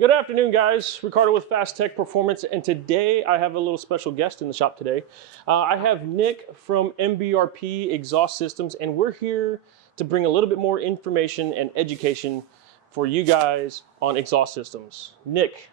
Good afternoon, guys. Ricardo with Phastek Performance, and today I have a little special guest in the shop today. I have Nick from MBRP Exhaust Systems, and we're here to bring a little bit more information and education for you guys on exhaust systems. Nick,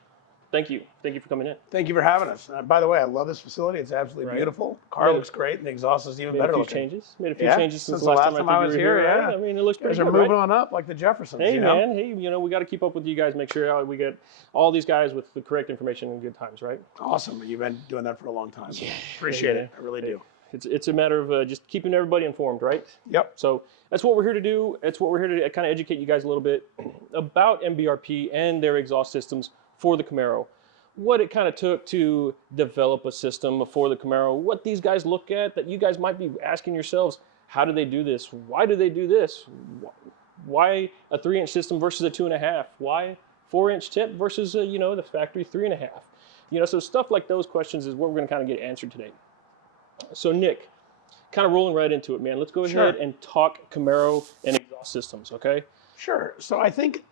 thank you. Thank you for coming in. Thank you for having us. By the way, I love this facility. It's absolutely beautiful. Car looks great, and the exhaust is even better looking. Made a few changes since the last time I was here. Right? I mean, it looks pretty good, are moving on up like the Jeffersons. Hey, man. Hey, we got to keep up with you guys. Make sure we get all these guys with the correct information and good times, right? Awesome. You've been doing that for a long time. Yeah. Appreciate it. I really do. It's a matter of just keeping everybody informed, right? Yep. So that's what we're here to do. It's what we're here to kind of educate you guys a little bit about MBRP and their exhaust systems for the Camaro. What it kind of took to develop a system for the Camaro, what these guys look at that you guys might be asking yourselves, how do they do this? Why do they do this? Why a 3-inch system versus a 2.5? Why 4-inch tip versus the factory 3.5? So stuff like those questions is what we're going to kind of get answered today. So Nick, kind of rolling right into it, man. Let's go ahead and talk Camaro and exhaust systems, okay? Sure. So I think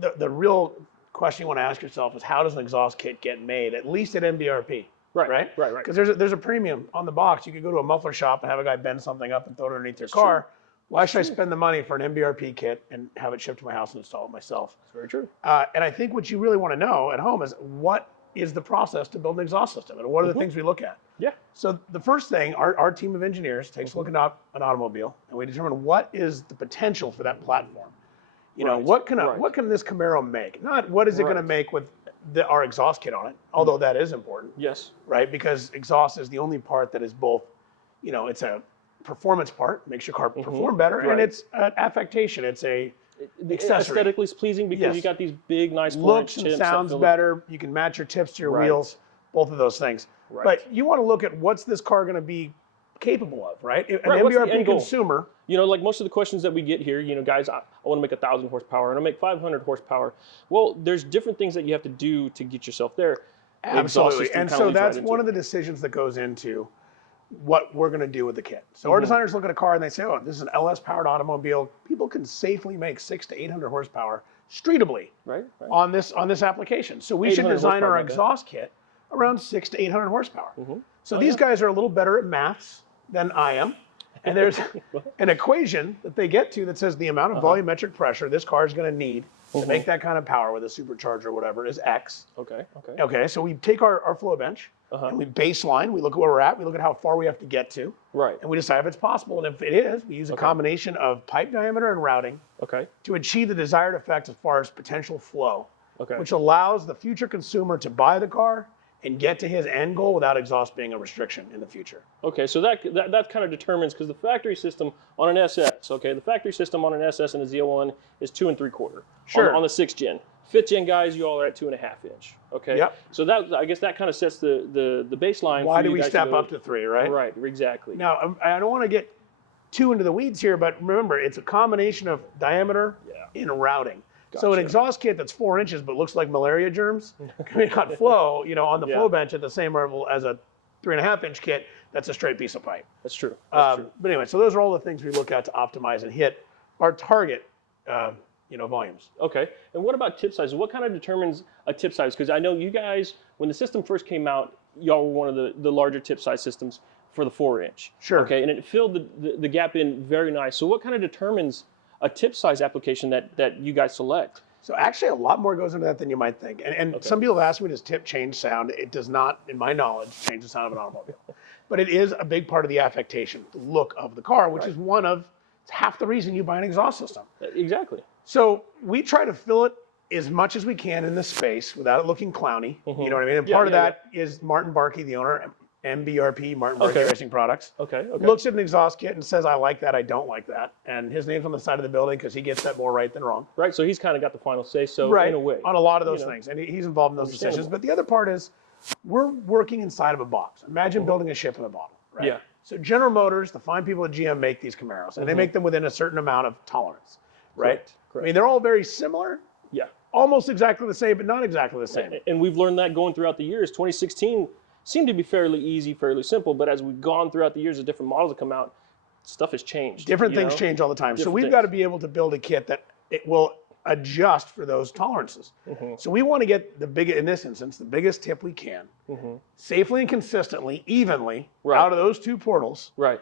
the real question you want to ask yourself is, how does an exhaust kit get made, at least at MBRP? Right. Because there's a premium on the box. You could go to a muffler shop and have a guy bend something up and throw it underneath your car. Why should I spend the money for an MBRP kit and have it shipped to my house and install it myself? That's very true. And I think what you really want to know at home is, what is the process to build an exhaust system, and what are the things we look at? Yeah. So the first thing, our team of engineers takes a look at an automobile, and we determine what is the potential for that platform. What can this Camaro make? Not what is it going to make with our exhaust kit on it, although that is important. Yes. Right, because exhaust is the only part that is both, it's a performance part, makes your car perform better, and it's an affectation. It's a accessory. Aesthetically pleasing because you got these big, nice looks and sounds better. You can match your tips to your wheels, both of those things. Right. But you want to look at what's this car going to be capable of, right? An MBRP consumer. Like most of the questions that we get here, guys, I want to make 1,000 horsepower and I make 500 horsepower. Well, there's different things that you have to do to get yourself there. Absolutely. And so that's one of the decisions that goes into what we're going to do with the kit. So our designers look at a car and they say, oh, this is an LS powered automobile. People can safely make 600 to 800 horsepower streetably on this application. So we should design our exhaust kit around 600 to 800 horsepower. So these guys are a little better at maths than I am. And there's an equation that they get to that says the amount of volumetric pressure this car is going to need to make that kind of power with a supercharger or whatever is X. Okay, so we take our flow bench and we baseline, we look at where we're at, we look at how far we have to get to. And we decide if it's possible. And if it is, we use a combination of pipe diameter and routing to achieve the desired effect as far as potential flow, which allows the future consumer to buy the car and get to his end goal without exhaust being a restriction in the future. Okay, so that kind of determines, because the factory system on an SS, the factory system on an SS and a Z01 is 2 3/4. Sure. On the 6th gen. 5th gen guys, you all are at 2.5 inch. Okay. Yep. So that, I guess that kind of sets the baseline. Why do we step up to 3, right? Right, exactly. Now, I don't want to get too into the weeds here, but remember, it's a combination of diameter and routing. Gotcha. So an exhaust kit that's 4 inches but looks like malaria germs can not flow, on the flow bench at the same level as a 3.5-inch kit that's a straight piece of pipe. That's true. But anyway, so those are all the things we look at to optimize and hit our target, volumes. Okay. And what about tip size? What kind of determines a tip size? Because I know you guys, when the system first came out, y'all were one of the larger tip size systems for the 4-inch. Sure. Okay. And it filled the gap in very nice. So what kind of determines a tip size application that you guys select? So actually a lot more goes into that than you might think. And some people have asked me, does tip change sound? It does not, in my knowledge, change the sound of an automobile. But it is a big part of the affectation, the look of the car, which is half the reason you buy an exhaust system. Exactly. So we try to fill it as much as we can in the space without it looking clowny. You know what I mean? And part of that is Martin Barkey, the owner, MBRP, Martin Barkey Racing Products, looks at an exhaust kit and says, I like that, I don't like that. And his name's on the side of the building because he gets that more right than wrong. Right, so he's kind of got the final say, so in a way. On a lot of those things, and he's involved in those decisions. But the other part is, we're working inside of a box. Imagine building a ship in a bottle, right? Yeah. So General Motors, the fine people at GM make these Camaros, and they make them within a certain amount of tolerance, right? Correct. I mean, they're all very similar. Yeah. Almost exactly the same, but not exactly the same. And we've learned that going throughout the years. 2016 seemed to be fairly easy, fairly simple, but as we've gone throughout the years, the different models that come out, stuff has changed. Different things change all the time. So we've got to be able to build a kit that it will adjust for those tolerances. So we want to get in this instance, the biggest tip we can, safely and consistently, evenly, out of those two portals, right,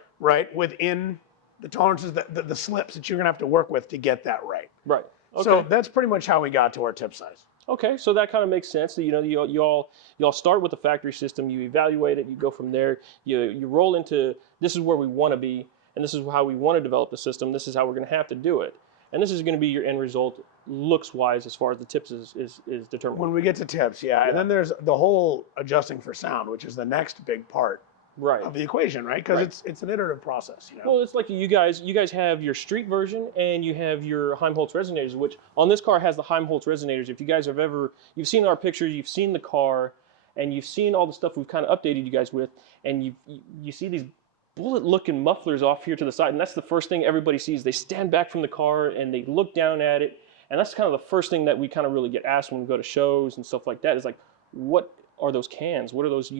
within the tolerances, the slips that you're going to have to work with to get that right. Right. Okay. So that's pretty much how we got to our tip size. Okay, so that kind of makes sense. You know, you all start with the factory system, you evaluate it, you go from there, you roll into, this is where we want to be, and this is how we want to develop the system, this is how we're going to have to do it. And this is going to be your end result looks-wise as far as the tips is determined. When we get to tips, yeah. And then there's the whole adjusting for sound, which is the next big part of the equation, right? Because it's an iterative process, you know. Well, it's like you guys have your street version and you have your Helmholtz resonators, which on this car has the Helmholtz resonators. If you guys have you've seen our pictures, you've seen the car, and you've seen all the stuff we've kind of updated you guys with, and you see these bullet-looking mufflers off here to the side, and that's the first thing everybody sees. They stand back from the car and they look down at it, and that's kind of the first thing that we kind of really get asked when we go to shows and stuff like that. Is like, what are those cans? What are those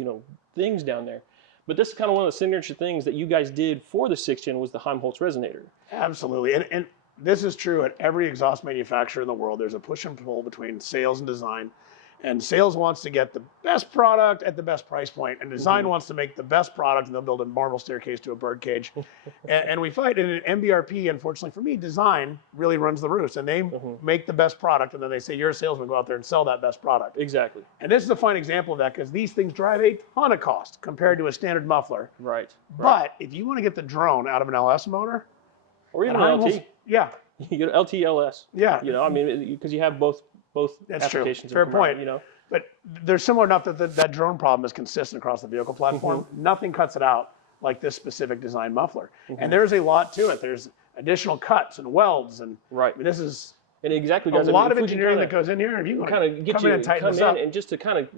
things down there? But this is kind of one of the signature things that you guys did for the 6th gen was the Helmholtz resonator. Absolutely, and this is true at every exhaust manufacturer in the world. There's a push and pull between sales and design. And sales wants to get the best product at the best price point, and design wants to make the best product, and they'll build a marble staircase to a bird cage. and we fight. And in MBRP, unfortunately for me, design really runs the roost, and they make the best product, and then they say, you're a salesman, go out there and sell that best product. Exactly. And this is a fine example of that, because these things drive a ton of cost compared to a standard muffler. Right. But if you want to get the drone out of an LS motor, or even an LT. Yeah. You get LT, LS. Yeah. I mean, because you have both That's applications. True. Fair point. But they're similar enough that that drone problem is consistent across the vehicle platform. Nothing cuts it out like this specific design muffler. And there's a lot to it. There's additional cuts and welds, and I mean, this is exactly a lot of engineering that goes in here. If you kind of get come in and just to kind of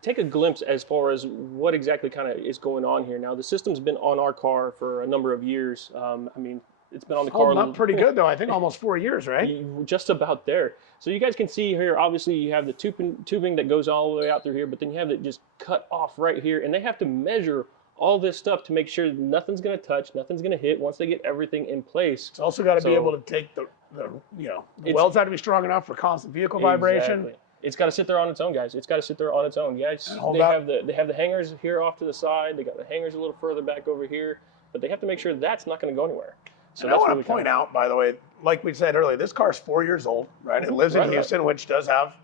take a glimpse as far as what exactly kind of is going on here. Now, the system's been on our car for a number of years. I mean, it's been on the car. Holding up pretty good, though. I think almost 4 years, right? Just about there. So you guys can see here, obviously, you have the tubing that goes all the way out through here, but then you have it just cut off right here, and they have to measure all this stuff to make sure nothing's going to touch, nothing's going to hit once they get everything in place. It's also got to be able to take the welds have to be strong enough for constant vehicle vibration. Exactly. It's got to sit there on its own, guys. It's got to sit there on its own. Yeah, they have the hangers here off to the side. They got the hangers a little further back over here, but they have to make sure that's not going to go anywhere. So I want to point out, by the way, like we said earlier, this car is 4 years old, right? It lives in Houston, which does have,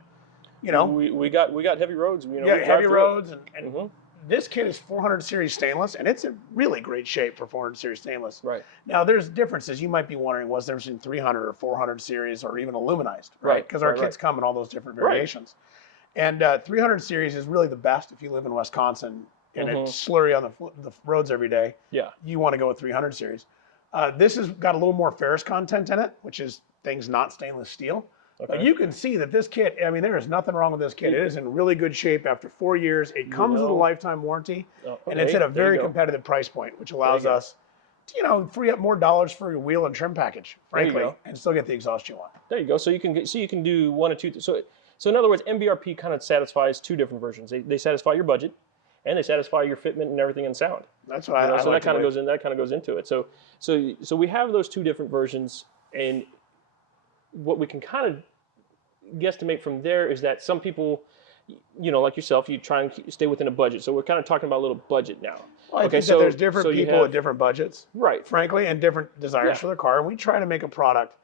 we got heavy roads. Heavy roads, and this kit is 400 series stainless, and it's in really great shape for 400 series stainless. Right. Now, there's differences. You might be wondering, was there between 300 or 400 series or even aluminized, right? Because our kits come in all those different variations. And 300 series is really the best if you live in Wisconsin and it's slurry on the roads every day. Yeah. You want to go with 300 series. This has got a little more ferrous content in it, which is things not stainless steel. Okay. But you can see that this kit, I mean, there is nothing wrong with this kit. It is in really good shape after 4 years. It comes with a lifetime warranty, and it's at a very competitive price point, which allows us to, free up more dollars for your wheel and trim package, frankly, and still get the exhaust you want. There you go. So you can do one or two. So in other words, MBRP kind of satisfies two different versions. They satisfy your budget, and they satisfy your fitment and everything in sound. That's what I so like that kind of goes in. That kind of goes into it. So we have those two different versions, and what we can kind of guesstimate from there is that some people, like yourself, you try and stay within a budget. So we're kind of talking about a little budget now. Well, I think that there's different people with different budgets, right? Frankly, and different desires for their car, and we try to make a product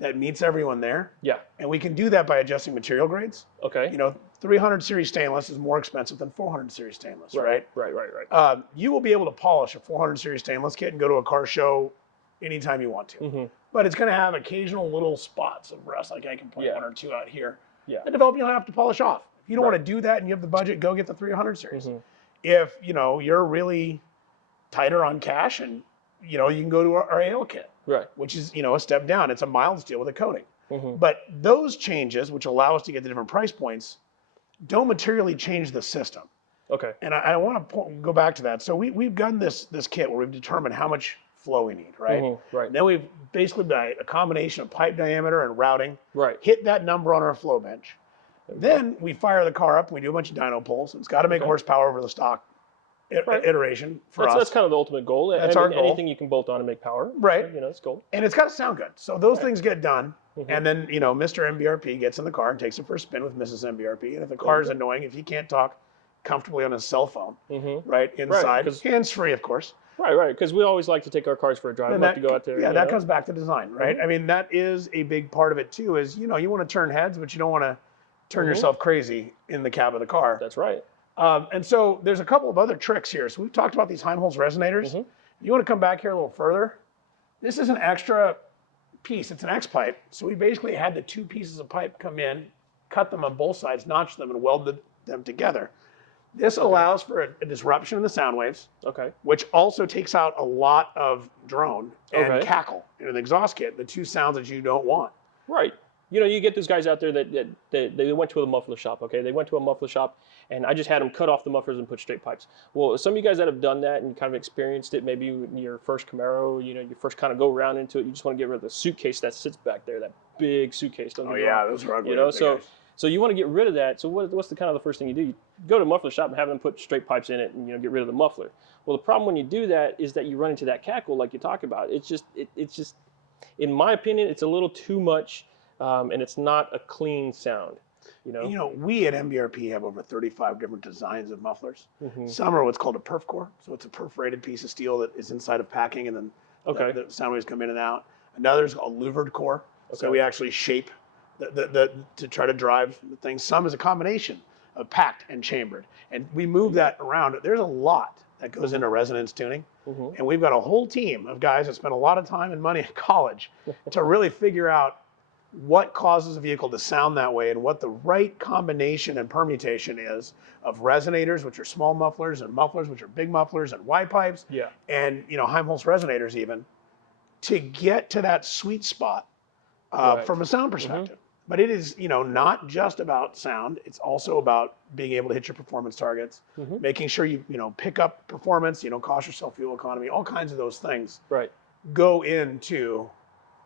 that meets everyone there. Yeah. And we can do that by adjusting material grades. Okay. 300 series stainless is more expensive than 400 series stainless, right? Right. You will be able to polish a 400 series stainless kit and go to a car show anytime you want to. But it's going to have occasional little spots of rust, like I can point one or two out here. Yeah. The developer you'll have to polish off. If you don't want to do that and you have the budget, go get the 300 series. If you're really tighter on cash, and you can go to our AL kit. Right. Which is, a step down. It's a mild steel with a coating. But those changes, which allow us to get the different price points, don't materially change the system. Okay. And I want to go back to that. So we've done this kit where we've determined how much flow we need, right? Right. And then we've basically, by a combination of pipe diameter and routing, hit that number on our flow bench. Then we fire the car up and we do a bunch of dyno pulls. It's got to make horsepower over the stock iteration for us. That's kind of the ultimate goal. That's our goal. Anything you can bolt on and make power. Right. So, that's cool. And it's got to sound good. So those things get done. And then, Mr. MBRP gets in the car and takes it for a spin with Mrs. MBRP. And if the car is annoying, if he can't talk comfortably on his cell phone, right, inside, hands-free, of course. Right, because we always like to take our cars for a drive. We like to go out there. Yeah, that comes back to design, right? I mean, that is a big part of it, too, is, you want to turn heads, but you don't want to turn yourself crazy in the cab of the car. That's right. And so there's a couple of other tricks here. So we've talked about these Heimholz resonators. You want to come back here a little further. This is an extra piece. It's an X pipe. So we basically had the two pieces of pipe come in, cut them on both sides, notch them, and weld them together. This allows for a disruption in the sound waves, which also takes out a lot of drone and cackle in an exhaust kit, the two sounds that you don't want. Right. You get those guys out there that they went to a muffler shop, They went to a muffler shop, and I just had them cut off the mufflers and put straight pipes. Well, some of you guys that have done that and kind of experienced it, maybe in your first Camaro, you first kind of go around into it, you just want to get rid of the suitcase that sits back there, that big suitcase. Those are ugly. So you want to get rid of that. So what's the kind of the first thing you do? You go to a muffler shop and have them put straight pipes in it and get rid of the muffler. Well, the problem when you do that is that you run into that cackle like you talk about. It's just in my opinion, it's a little too much. And it's not a clean sound, we at MBRP have over 35 different designs of mufflers. Some are what's called a perf core. So it's a perforated piece of steel that is inside of packing, and then the sound waves come in and out. Another is called louvered core. So we actually shape to try to drive the thing. Some is a combination of packed and chambered. And we move that around. There's a lot that goes into resonance tuning. And we've got a whole team of guys that spend a lot of time and money at college to really figure out what causes a vehicle to sound that way and what the right combination and permutation is of resonators, which are small mufflers, and mufflers, which are big mufflers, and Y pipes, and Heimholz resonators even, to get to that sweet spot from a sound perspective. But it is, not just about sound. It's also about being able to hit your performance targets, making sure you, pick up performance, cost yourself fuel economy, all kinds of those things go into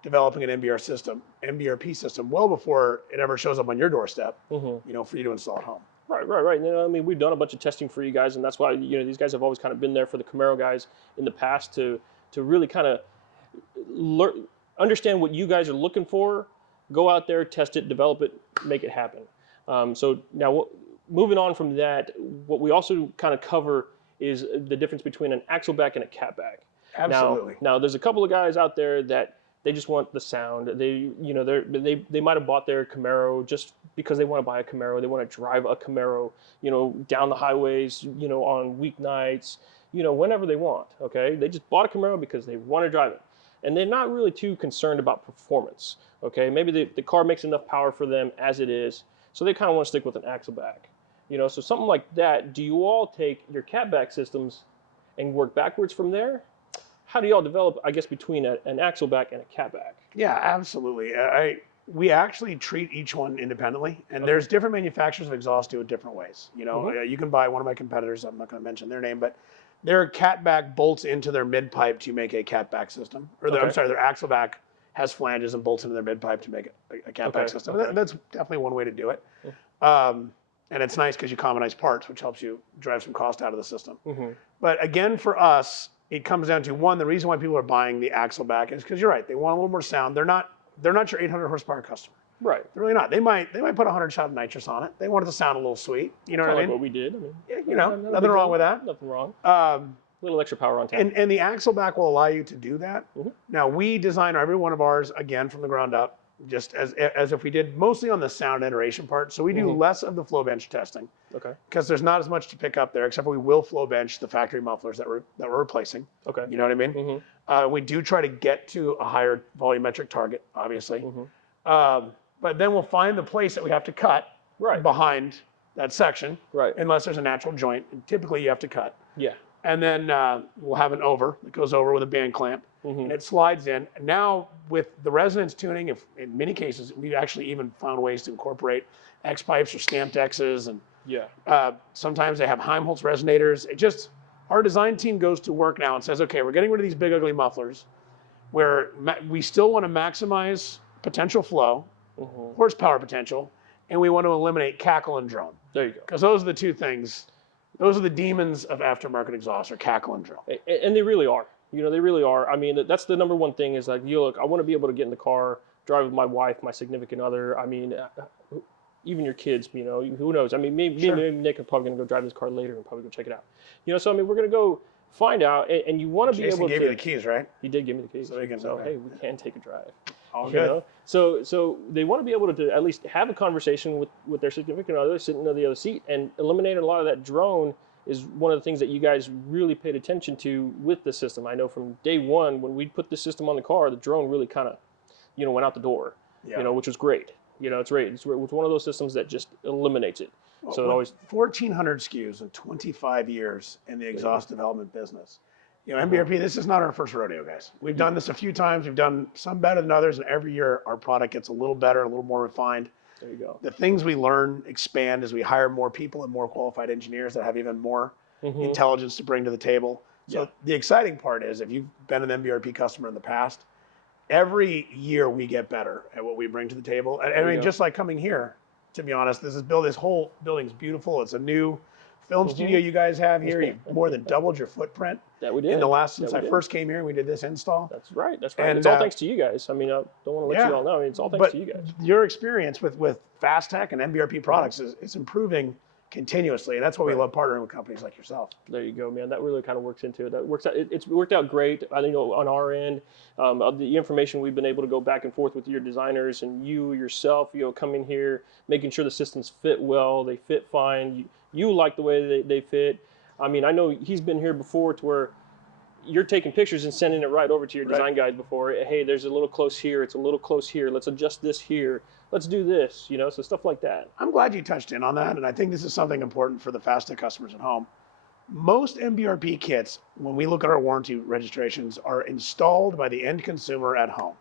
developing an MBRP system well before it ever shows up on your doorstep, for you to install at home. Right. We've done a bunch of testing for you guys, and that's why, these guys have always kind of been there for the Camaro guys in the past to really kind of understand what you guys are looking for, go out there, test it, develop it, make it happen. So now moving on from that, what we also kind of cover is the difference between an axle back and a cat back. Absolutely. Now there's a couple of guys out there that they just want the sound. They might have bought their Camaro just because they want to buy a Camaro. They want to drive a Camaro, down the highways, on weeknights, whenever they want. Okay, they just bought a Camaro because they want to drive it, and they're not really too concerned about performance. Okay, maybe the car makes enough power for them as it is, so they kind of want to stick with an axle back. So something like that. Do you all take your cat back systems and work backwards from there? How do y'all develop, I guess, between an axle back and a cat back? Yeah, absolutely. We actually treat each one independently, and there's different manufacturers of exhaust do it different ways. You can buy one of my competitors, I'm not going to mention their name, but their cat back bolts into their mid pipe to make a cat back system. Or their axle back has flanges and bolts into their mid pipe to make a cat back system. That's definitely one way to do it. And it's nice because you commonize parts, which helps you drive some cost out of the system. But again, for us, it comes down to one, the reason why people are buying the axle back is because you're right, they want a little more sound. They're not your 800 horsepower customer. Right. They're really not. They might put 100 shot of nitrous on it. They want it to sound a little sweet. You know what I mean? Like what we did. Nothing wrong with that. Nothing wrong. A little extra power on top. And the axle back will allow you to do that. Now we design every one of ours again from the ground up, just as if we did mostly on the sound iteration part. So we do less of the flow bench testing. Because there's not as much to pick up there, except for we will flow bench the factory mufflers that we're replacing. You know what I mean? We do try to get to a higher volumetric target, obviously. But then we'll find the place that we have to cut behind that section, unless there's a natural joint. And typically you have to cut. And then we'll have an over that goes over with a band clamp, and it slides in. And now with the resonance tuning, in many cases, we've actually even found ways to incorporate X pipes or stamped X's, and sometimes they have Heimholz resonators. Our design team goes to work now and says, okay, we're getting rid of these big ugly mufflers, where we still want to maximize potential flow, horsepower potential, and we want to eliminate cackle and drone. There you go. Because those are the two things Those are the demons of aftermarket exhaust, or cackle and drill. And they really are. They really are. I mean, that's the number one thing is like, look, I want to be able to get in the car, drive with my wife, my significant other. I mean, even your kids, who knows? I mean, maybe Nick is probably going to go drive this car later and probably go check it out. So, I mean, we're going to go find out, and you want to be able to. Jason gave you the keys, right? He did give me the keys. So, hey, we can take a drive. All good. So they want to be able to at least have a conversation with their significant other sitting on the other seat, and eliminate a lot of that drone is one of the things that you guys really paid attention to with the system. I know from day one, when we put the system on the car, the drone really kind of, went out the door, which was great. It's great. It's one of those systems that just eliminates it. Well, so it always 1,400 SKUs and 25 years in the exhaust development business. MBRP, this is not our first rodeo, guys. We've done this a few times. We've done some better than others, and every year our product gets a little better, a little more refined. There you go. The things we learn expand as we hire more people and more qualified engineers that have even more intelligence to bring to the table. So the exciting part is, if you've been an MBRP customer in the past, every year we get better at what we bring to the table. And I mean, just like coming here, to be honest, this whole building's beautiful. It's a new film studio you guys have here. You've more than doubled your footprint. That we did. In the last, since I first came here, we did this install. That's right. And it's all thanks to you guys. I mean, I don't want to let you all know. I mean, it's all thanks to you guys. Your experience with Phastek and MBRP products is improving continuously, and that's why we love partnering with companies like yourself. There you go, man. That really kind of works into it. That works out. It's worked out great. I think on our end, the information we've been able to go back and forth with your designers and you yourself, coming here, making sure the systems fit well, they fit fine. You like the way they fit. I mean, I know he's been here before to where you're taking pictures and sending it right over to your design guys before. Hey, there's a little close here. It's a little close here. Let's adjust this here. Let's do this, so stuff like that. I'm glad you touched in on that, and I think this is something important for the Phastek customers at home. Most MBRP kits, when we look at our warranty registrations, are installed by the end consumer at home.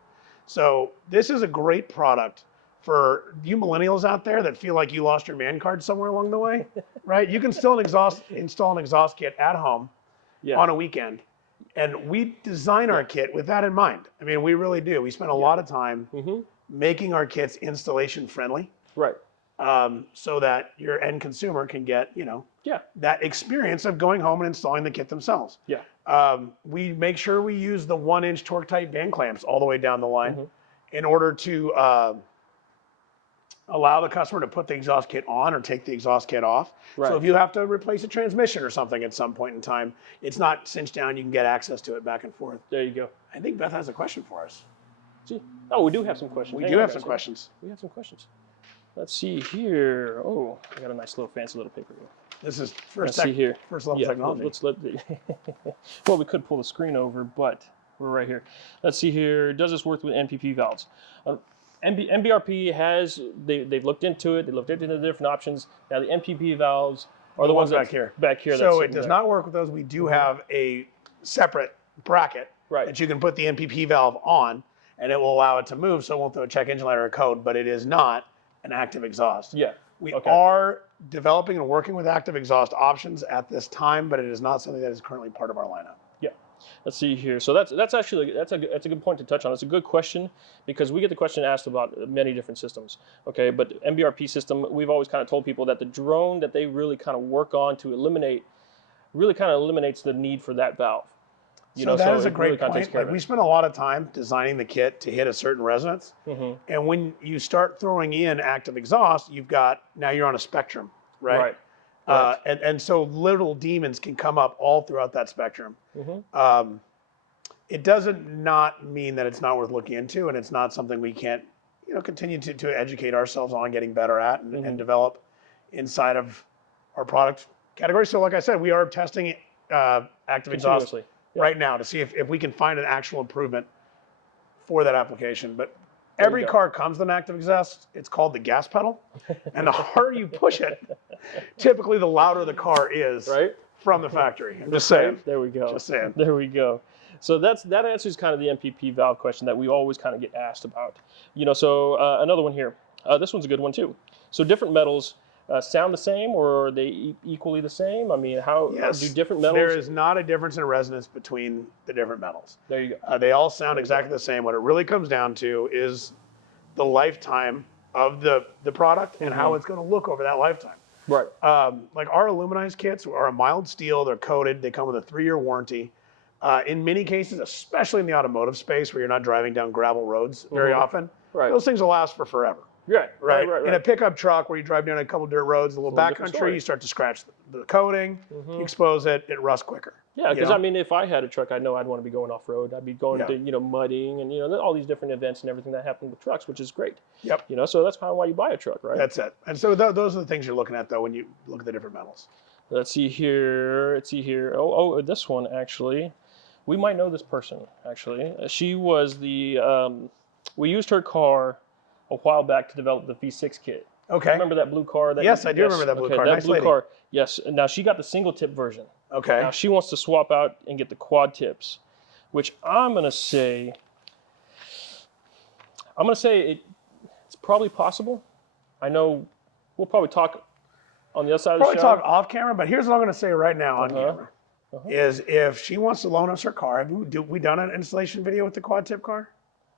So this is a great product for you millennials out there that feel like you lost your man card somewhere along the way, right? You can still install an exhaust kit at home on a weekend. And we design our kit with that in mind. I mean, we really do. We spend a lot of time making our kits installation friendly. Right. So that your end consumer can get, that experience of going home and installing the kit themselves. Yeah. We make sure we use the 1-inch torque tight band clamps all the way down the line in order to allow the customer to put the exhaust kit on or take the exhaust kit off. Right. So if you have to replace a transmission or something at some point in time, it's not cinched down. You can get access to it back and forth. There you go. I think Beth has a question for us. See? Oh, we do have some questions. We do have some questions. We have some questions. Let's see here. Oh, I got a nice little fancy little paper here. This is first level technology. Well, we could pull the screen over, but we're right here. Let's see here. Does this work with NPP valves? MBRP they've looked into it. They looked into the different options. Now the NPP valves are the ones back here. So it does not work with those. We do have a separate bracket that you can put the NPP valve on, and it will allow it to move, so it won't throw a check engine light or a code, but it is not an active exhaust. Yeah. We are developing and working with active exhaust options at this time, but it is not something that is currently part of our lineup. Yeah. Let's see here. So that's actually a good point to touch on. It's a good question because we get the question asked about many different systems. Okay, but MBRP system, we've always kind of told people that the drone that they really kind of work on to eliminate really kind of eliminates the need for that valve. That is a great point. Like, we spent a lot of time designing the kit to hit a certain resonance, and when you start throwing in active exhaust, now you're on a spectrum, right? And so little demons can come up all throughout that spectrum. It doesn't not mean that it's not worth looking into, and it's not something we can't continue to educate ourselves on, getting better at, and develop inside of our product category. So like I said, we are testing active exhaust right now to see if we can find an actual improvement for that application. But every car comes with an active exhaust. It's called the gas pedal. And the harder you push it, typically the louder the car is from the factory. I'm just saying. There we go. Just saying. There we go. So that answers kind of the MPP valve question that we always kind of get asked about. So another one here. This one's a good one too. So different metals sound the same, or are they equally the same? I mean, how do different metals? There is not a difference in resonance between the different metals. There you go. They all sound exactly the same. What it really comes down to is the lifetime of the product and how it's going to look over that lifetime. Right. Like our aluminized kits are a mild steel. They're coated. They come with a 3-year warranty. In many cases, especially in the automotive space where you're not driving down gravel roads very often, those things will last for forever. Right. In a pickup truck where you drive down a couple dirt roads, a little backcountry, you start to scratch the coating, you expose it, it rusts quicker. Yeah, because I mean, if I had a truck, I know I'd want to be going off road. I'd be going to, mudding and, all these different events and everything that happen with trucks, which is great. Yep. So that's kind of why you buy a truck, right? That's it. And so those are the things you're looking at, though, when you look at the different metals. Let's see here. Oh, this one, actually. We might know this person, actually. She was we used her car a while back to develop the V6 kit. Okay. Remember that blue car? Yes, I do remember that blue car. That nice blue lady. car. Yes. Now she got the single tip version. Okay. Now she wants to swap out and get the quad tips, which I'm gonna say it's probably possible. I know we'll probably talk on the other side of the show. Probably talk off camera, but here's what I'm going to say right now on camera. Is if she wants to loan us her car, have we done an installation video with the quad tip car?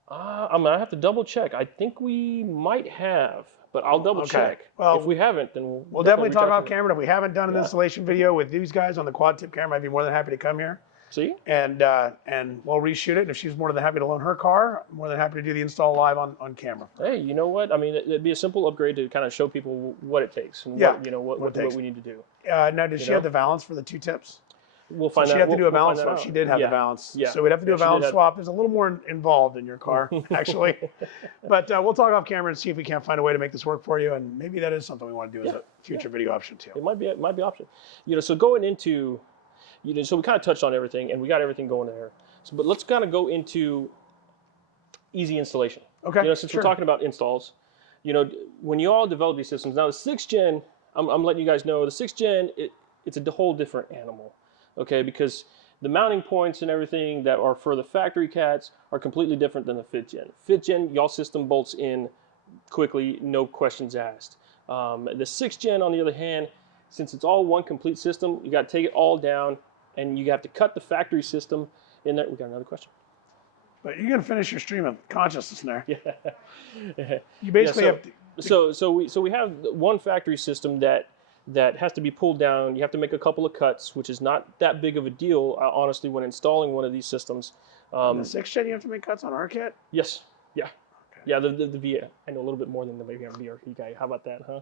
I'm gonna have to double check. I think we might have, but I'll double check. Well, if we haven't, then we'll definitely talk off camera. If we haven't done an installation video with these guys on the quad tip camera, I'd be more than happy to come here. See? And we'll reshoot it. And if she's more than happy to loan her car, I'm more than happy to do the install live on camera. Hey, you know what? I mean, it'd be a simple upgrade to kind of show people what it takes and what we need to do. Now, does she have the valance for the 2 tips? We'll find out. She'd have to do a balance swap. She did have the balance. Yeah. So we'd have to do a balance swap. There's a little more involved in your car, actually. But we'll talk off camera and see if we can't find a way to make this work for you. And maybe that is something we want to do as a future video option too. It might be option. So going into, so we kind of touched on everything and we got everything going there. So, but let's kind of go into easy installation. Okay. Since we're talking about installs, when you all develop these systems, now the 6th gen, I'm letting you guys know the 6th gen, it's a whole different animal. Okay, because the mounting points and everything that are for the factory cats are completely different than the 5th gen. 5th gen, y'all system bolts in quickly, no questions asked. The 6th gen, on the other hand, since it's all one complete system, you got to take it all down and you have to cut the factory system in there. We got another question. But you're gonna finish your stream of consciousness there. Yeah. You basically have to. So we have one factory system that has to be pulled down. You have to make a couple of cuts, which is not that big of a deal, honestly, when installing one of these systems. The 6th gen, you have to make cuts on our kit? Yes. Yeah. Okay. Yeah, the VA. I know a little bit more than the MBRP guy. How about that, huh?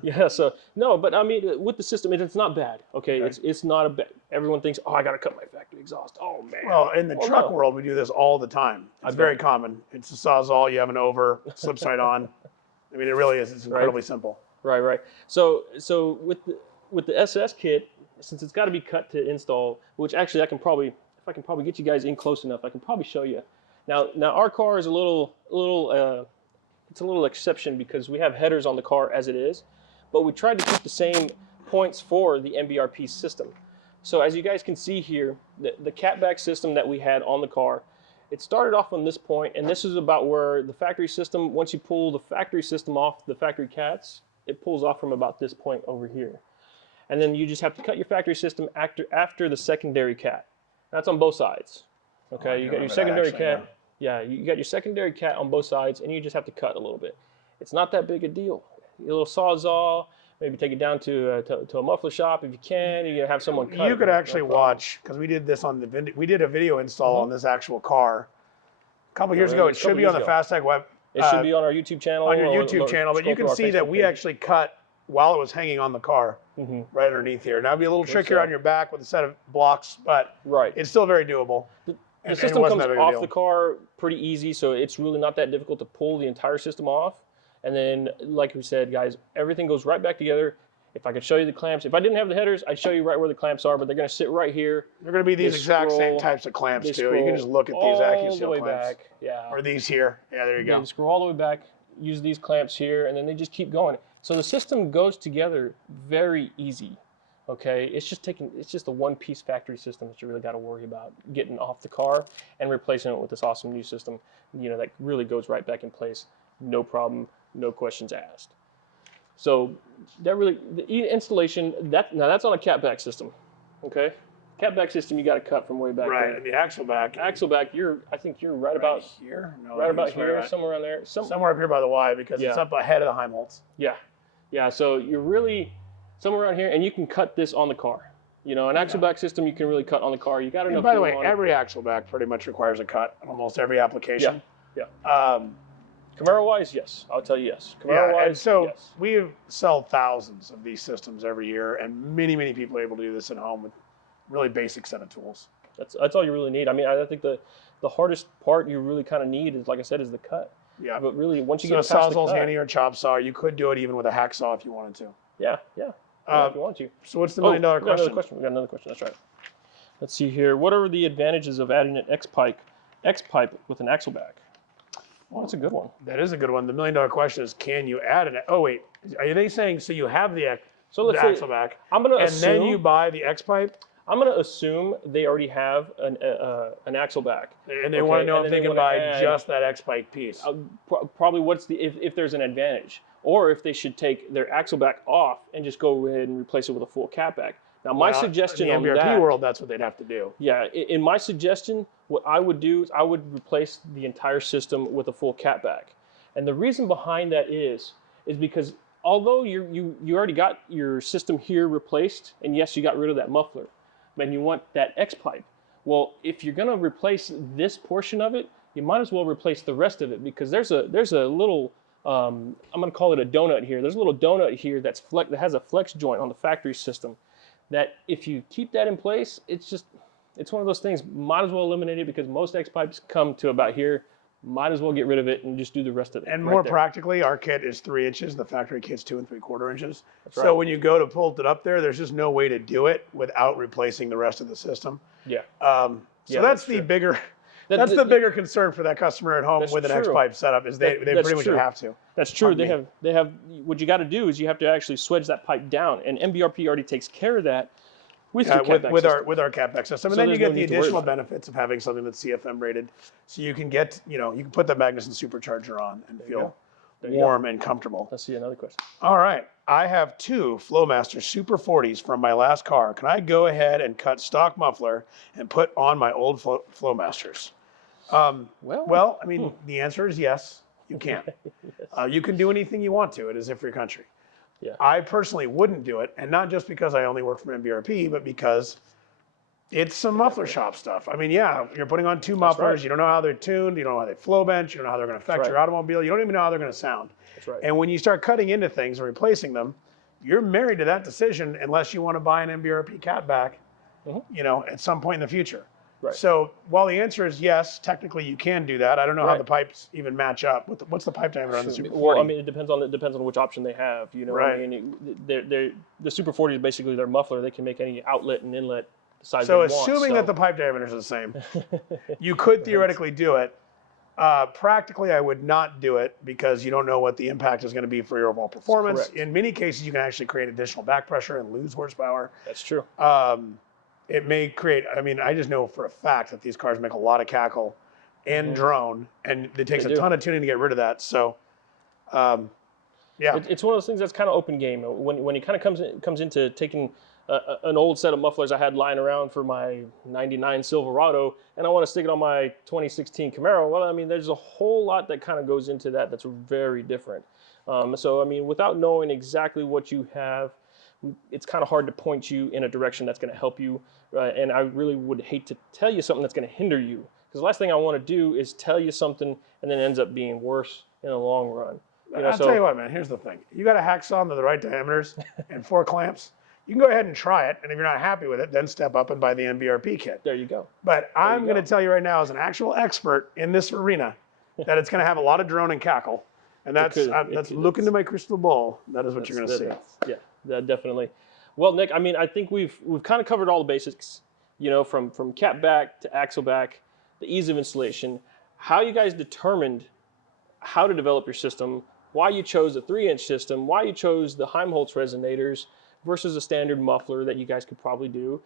Yeah. So no, but I mean, with the system, it's not bad. Okay. It's not a bad. Everyone thinks, oh, I got to cut my factory exhaust. Oh man. Well, in the truck world, we do this all the time. It's very common. It's a sawzall. You have an over, slip side on. I mean, it really is. It's incredibly simple. Right. So with the SS kit, since it's got to be cut to install, which actually if I can probably get you guys in close enough, I can probably show you. Now our car is a little exception because we have headers on the car as it is, but we tried to keep the same points for the MBRP system. So as you guys can see here, the catback system that we had on the car, it started off on this point, and this is about where the factory system, once you pull the factory system off the factory cats, it pulls off from about this point over here. And then you just have to cut your factory system after the secondary cat. That's on both sides. Okay, you got your secondary cat. Yeah, you got your secondary cat on both sides, and you just have to cut a little bit. It's not that big a deal. A little sawzall, maybe take it down to a muffler shop if you can. You have someone cut. You could actually watch, because we did this on we did a video install on this actual car a couple years ago. It should be on the Phastek web. It should be on our YouTube channel. On your YouTube channel, but you can see that we actually cut while it was hanging on the car, right underneath here. Now it'd be a little trickier on your back with a set of blocks, but it's still very doable. The system comes off the car pretty easy, so it's really not that difficult to pull the entire system off. And then, like we said, guys, everything goes right back together. If I could show you the clamps, if I didn't have the headers, I'd show you right where the clamps are, but they're going to sit right here. They're going to be these exact same types of clamps too. You can just look at these AccuSeal clamps. Back. Yeah. Or these here. Yeah, there you go. You screw all the way back, use these clamps here, and then they just keep going. So the system goes together very easy. Okay, it's just a one-piece factory system that you really got to worry about getting off the car and replacing it with this awesome new system. That really goes right back in place, no problem, no questions asked. So that really the installation that's on a catback system. Okay, catback system you got to cut from way back. Right, there. and the axle back. I think you're right about here. No, right about here, somewhere around there. Somewhere up here by the Y because it's up ahead of the Heimholtz. Yeah. So you're really somewhere around here, and you can cut this on the car. You know, an axle back system you can really cut on the car. You got enough. And by the way, every axle back pretty much requires a cut on almost every application. Yeah. Camaro wise, yes, I'll tell you yes. Camaro wise, and so yes. we sell thousands of these systems every year, and many people are able to do this at home with really basic set of tools. That's all you really need. I mean, I think the hardest part you really kind of need is, like I said, is the cut. Yeah. But really, once you get past the cut, Sawzall's handy or chop saw. You could do it even with a hacksaw if you wanted to. Yeah, if you want to. So what's the $1 million question? We got another question. That's right. Let's see here. What are the advantages of adding an X pipe with an axle back? Well, that's a good one. That is a good one. The $1 million question is, can you add an? Oh wait, are they saying so you have the axle back? I'm gonna assume, then you buy the X pipe. I'm going to assume they already have an axle back. And they want to know if they can buy just that X pipe piece. Probably if there's an advantage, or if they should take their axle back off and just go ahead and replace it with a full cat back. Now, my suggestion in the MBRP world, that's what they'd have to do. Yeah, in my suggestion, what I would do is I would replace the entire system with a full cat back. And the reason behind that is because although you already got your system here replaced, and yes, you got rid of that muffler, and you want that X pipe. Well, if you're going to replace this portion of it, you might as well replace the rest of it, because there's a little I'm going to call it a donut here. There's a little donut here that has a flex joint on the factory system. That if you keep that in place, it's one of those things. Might as well eliminate it, because most X pipes come to about here. Might as well get rid of it and just do the rest of it. And more practically, our kit is 3 inches. The factory kit's 2 3/4 inches. That's right. So when you go to pull it up there, there's just no way to do it without replacing the rest of the system. Yeah. So that's the bigger. That's the bigger concern for that customer at home with an X pipe setup, is they pretty much have to. That's true. They have what you got to do is you have to actually swedge that pipe down, and MBRP already takes care of that with our catback system. And then you get the additional benefits of having something that's CFM rated, so you can get you can put the Magnuson supercharger on and feel warm and comfortable. Let's see another question. All right, I have 2 Flowmaster Super 40s from my last car. Can I go ahead and cut stock muffler and put on my old Flowmasters? Well, I mean, the answer is yes, you can. Yes. You can do anything you want to. It is a free country. Yeah. I personally wouldn't do it, and not just because I only work from MBRP, but because it's some muffler shop stuff. I mean, yeah, you're putting on 2 mufflers. Right. You don't know how they're tuned. You don't know how they flow bench. You don't know how they're going to affect your automobile. You don't even know how they're going to sound. That's right. And when you start cutting into things and replacing them, you're married to that decision unless you want to buy an MBRP cat back, at some point in the future. Right. So while the answer is yes, technically you can do that. I don't know how the pipes even match up. What's the pipe diameter on the Super 40? Well, I mean, it depends on which option they have. Right. I mean, the Super 40 is basically their muffler. They can make any outlet and inlet the size they want. Assuming that the pipe diameters are the same, you could theoretically do it. Practically, I would not do it, because you don't know what the impact is going to be for your overall performance. In many cases, you can actually create additional back pressure and lose horsepower. That's true. It may create, I mean, I just know for a fact that these cars make a lot of cackle and drone, and it takes a ton of tuning to get rid of that. So, yeah. It's one of those things that's kind of open game. When it kind of comes into taking an old set of mufflers I had lying around for my 99 Silverado, and I want to stick it on my 2016 Camaro, well, I mean, there's a whole lot that kind of goes into that that's very different. So, I mean, without knowing exactly what you have, it's kind of hard to point you in a direction that's going to help you. And I really would hate to tell you something that's going to hinder you, because the last thing I want to do is tell you something and then it ends up being worse in the long run. I'll tell you what, man, here's the thing. You got a hacksaw to the right diameters and 4 clamps. You can go ahead and try it, and if you're not happy with it, then step up and buy the MBRP kit. There you go. But I'm going to tell you right now, as an actual expert in this arena, that it's going to have a lot of drone and cackle. And that's look into my crystal ball. That is what you're going to see. Yeah, definitely. Well, Nick, I mean, I think we've kind of covered all the basics, from cat back to axle back, the ease of installation, how you guys determined how to develop your system, why you chose a 3-inch system, why you chose the Helmholtz resonators versus a standard muffler that you guys could probably do.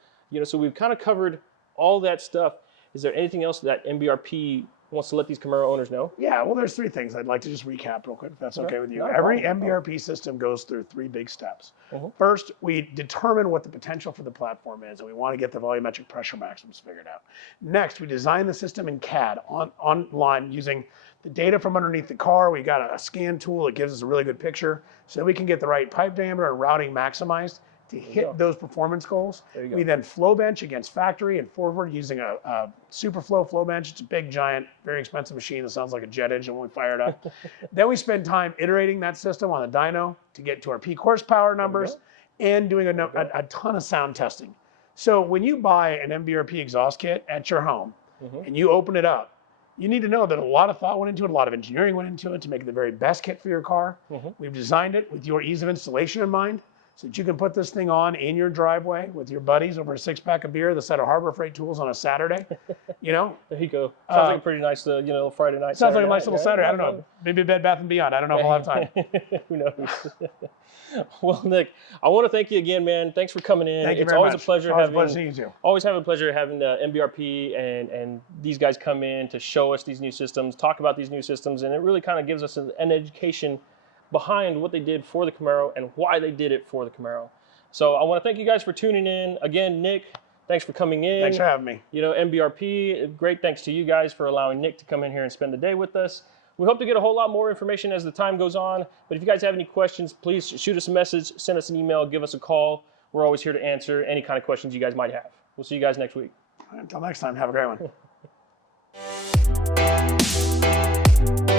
So we've kind of covered all that stuff. Is there anything else that MBRP wants to let these Camaro owners know? Yeah, well, there's 3 things I'd like to just recap real quick, if that's okay with you. No Every problem. MBRP system goes through 3 big steps. First, we determine what the potential for the platform is, and we want to get the volumetric pressure maximums figured out. Next, we design the system in CAD online using the data from underneath the car. We got a scan tool that gives us a really good picture so that we can get the right pipe diameter and routing maximized to hit those performance goals. We then flow bench against factory and forward using a Superflow flow bench. It's a big, giant, very expensive machine that sounds like a jet engine when we fire it up. Then we spend time iterating that system on the dyno to get to our peak horsepower numbers and doing a ton of sound testing. So when you buy an MBRP exhaust kit at your home and you open it up, you need to know that a lot of thought went into it, a lot of engineering went into it to make it the very best kit for your car. We've designed it with your ease of installation in mind, so that you can put this thing on in your driveway with your buddies over a 6-pack of beer, the set of Harbor Freight tools on a Saturday. You know? There you go. Sounds like a pretty nice, Friday night. Sounds like a nice little Saturday. I don't know. Maybe Bed Bath & Beyond. I don't know if I'll have time. Who knows? Well, Nick, I want to thank you again, man. Thanks for coming in. Thank you it's very always much. a pleasure always having. A pleasure seeing you. Always having a pleasure having MBRP and these guys come in to show us these new systems, talk about these new systems, and it really kind of gives us an education behind what they did for the Camaro and why they did it for the Camaro. So I want to thank you guys for tuning in. Again, Nick, thanks for coming in. Thanks for having me. You know, MBRP, great thanks to you guys for allowing Nick to come in here and spend the day with us. We hope to get a whole lot more information as the time goes on. But if you guys have any questions, please shoot us a message, send us an email, give us a call. We're always here to answer any kind of questions you guys might have. We'll see you guys next week. Until next time, have a great one.